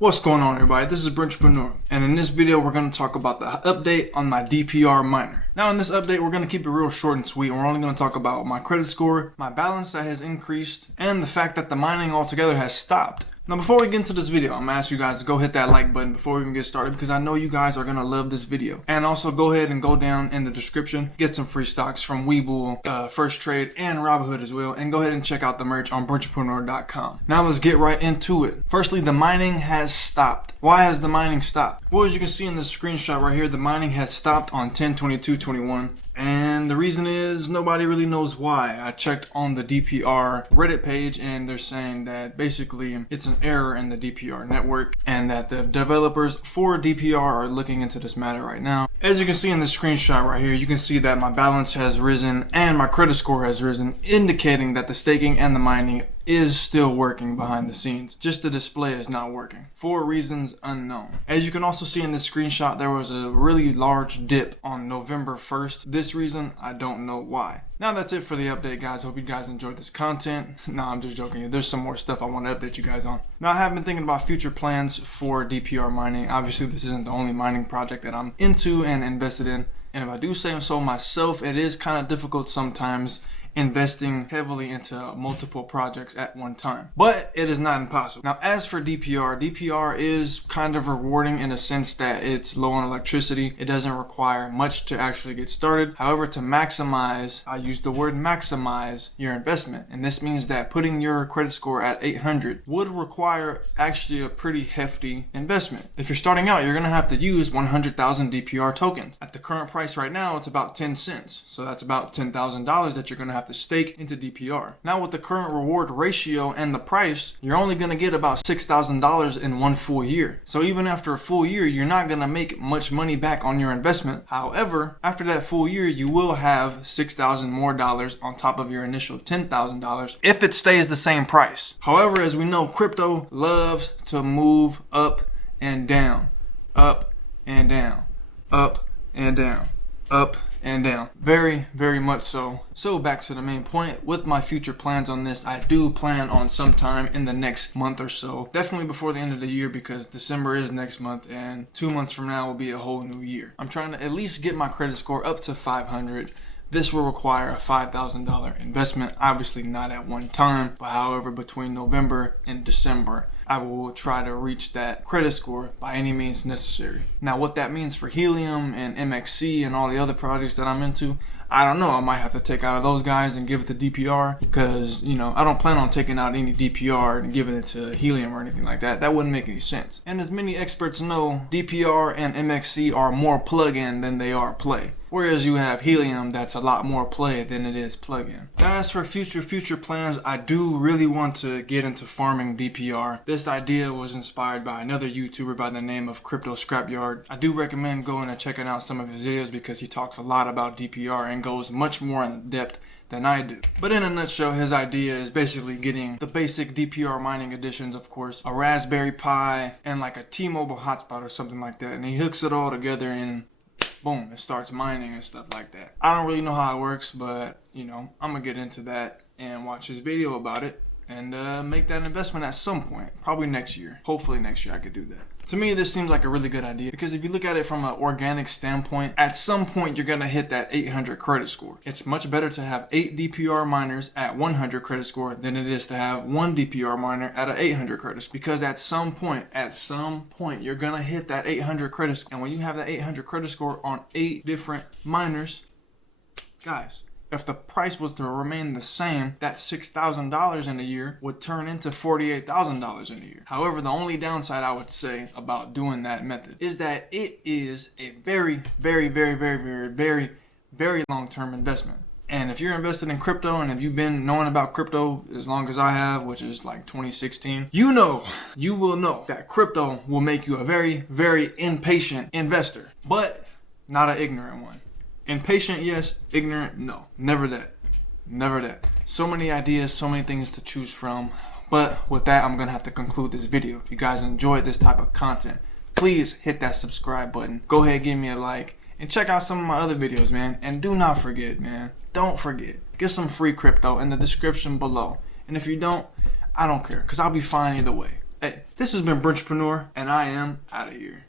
What's going on, everybody? This is Brentrepreneur, and in this video we're going to talk about the update on my DPR miner. Now in this update we're going to keep it real short and sweet, and we're only going to talk about my credit score, my balance that has increased, and the fact that the mining altogether has stopped. Now before we get into this video, I'm going to ask you guys to go hit that like button before we even get started, because I know you guys are going to love this video. And also go ahead and go down in the description, get some free stocks from Webull, First Trade, and Robinhood as well. And go ahead and check out the merch on Brentrepreneur.com. Now let's get right into it. Firstly, the mining has stopped. Why has the mining stopped? Well, as you can see in this screenshot right here, the mining has stopped on 10/22/21. And the reason is nobody really knows why. I checked on the DPR Reddit page and they're saying that basically it's an error in the DPR network and that the developers for DPR are looking into this matter right now. As you can see in the screenshot right here, you can see that my balance has risen and my credit score has risen, indicating that the staking and the mining is still working behind the scenes. Just the display is not working for reasons unknown. As you can also see in this screenshot, there was a really large dip on November 1st. This reason, I don't know why. Now that's it for the update, guys. Hope you guys enjoyed this content. No, I'm just joking. There's some more stuff I want to update you guys on. Now I have been thinking about future plans for DPR mining. Obviously this isn't the only mining project that I'm into and invested in. And if I do say so myself, it is kind of difficult sometimes investing heavily into multiple projects at one time, but it is not impossible. Now as for DPR is kind of rewarding in a sense that it's low on electricity. It doesn't require much to actually get started. However, to maximize, I use the word maximize your investment, and this means that putting your credit score at 800 would require actually a pretty hefty investment. If you're starting out, you're gonna have to use 100,000 DPR tokens. At the current price right now, it's about 10 cents, so that's about $10,000 that you're gonna have to stake into DPR. Now with the current reward ratio and the price, you're only going to get about $6,000 in one full year. So even after a full year, you're not going to make much money back on your investment. However, after that full year, you will have $6,000 more dollars on top of your initial $10,000 if it stays the same price. However, as we know, crypto loves to move up and down, up and down, up and down, up and down. Very, very much so. So back to the main point. With my future plans on this, I do plan on sometime in the next month or so. Definitely before the end of the year, because December is next month and 2 months from now will be a whole new year. I'm trying to at least get my credit score up to 500. This will require a $5,000 investment, obviously not at one time, but however, between November and December, I will try to reach that credit score by any means necessary. Now, what that means for Helium and MXC and all the other projects that I'm into, I don't know. I might have to take out of those guys and give it to DPR because, you know, I don't plan on taking out any DPR and giving it to Helium or anything like that. That wouldn't make any sense. And as many experts know, DPR and MXC are more plug-in than they are play. Whereas you have Helium that's a lot more play than it is plug-in. Now as for future plans, I do really want to get into farming DPR. This idea was inspired by another YouTuber by the name of Crypto Scrapyard. I do recommend going and checking out some of his videos because he talks a lot about DPR and goes much more in depth than I do. But in a nutshell, his idea is basically getting the basic DPR mining additions, of course, a Raspberry Pi, and like a T-Mobile hotspot or something like that. And he hooks it all together and boom, it starts mining and stuff like that. I don't really know how it works, but you know, I'm gonna get into that and watch his video about it and make that investment at some point, probably next year. Hopefully next year I could do that. To me, this seems like a really good idea because if you look at it from an organic standpoint, at some point you're gonna hit that 800 credit score. It's much better to have 8 DPR miners at 100 credit score than it is to have 1 DPR miner at an 800 credit score. Because at some point, you're gonna hit that 800 credit score. And when you have that 800 credit score on 8 different miners, guys, if the price was to remain the same, that $6,000 in a year would turn into $48,000 in a year. However, the only downside I would say about doing that method is that it is a very, very, very, very, very, very, very long-term investment. And if you're invested in crypto and if you've been knowing about crypto as long as I have, which is like 2016, you will know that crypto will make you a very, very impatient investor, but not an ignorant one. Impatient, yes. Ignorant, no. Never that. Never that. So many ideas, so many things to choose from. But with that, I'm going to have to conclude this video. If you guys enjoyed this type of content, please hit that subscribe button. Go ahead, give me a like. And check out some of my other videos, man. And do not forget, man. Don't forget. Get some free crypto in the description below. And if you don't, I don't care. Because I'll be fine either way. Hey, this has been Brenchpreneur, and I am out of here.